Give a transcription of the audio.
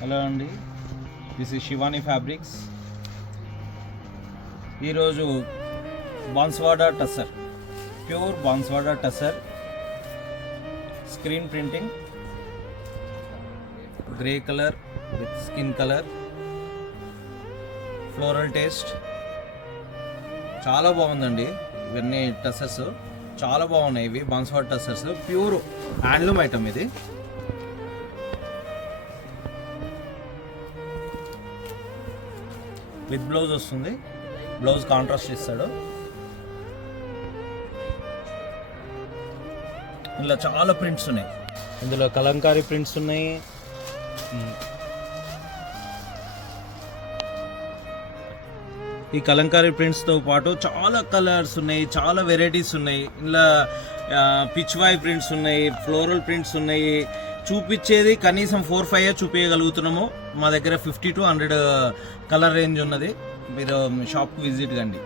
Hello అండి, this is Shivani fabrics. ఈరోజు Banswada tussar, pure Banswada tussar screen printing, grey colour with skin colour, floral taste. చాలా బాగుందండి. ఇవన్నీ టస్సర్స్ చాలా బాగున్నాయి. ఇవి Banswada tussars, pure handloom item. ఇది విత్ బ్లౌజ్ వస్తుంది. బ్లౌజ్ కాంట్రాస్ట్ ఇస్తాడు. ఇలా చాలా ప్రింట్స్ ఉన్నాయి. ఇందులో కలంకారీ ప్రింట్స్ ఉన్నాయి. ఈ కలంకారీ ప్రింట్స్తో పాటు చాలా కలర్స్ ఉన్నాయి, చాలా వెరైటీస్ ఉన్నాయి. ఇలా పిచ్వాయ్ ప్రింట్స్ ఉన్నాయి, ఫ్లోరల్ ప్రింట్స్ ఉన్నాయి. చూపించేది కనీసం 4-5 చూపించగలుగుతున్నాము. మా దగ్గర 50 to 100 కలర్ రేంజ్ ఉన్నది. మీరు షాప్కి విజిట్ కండి.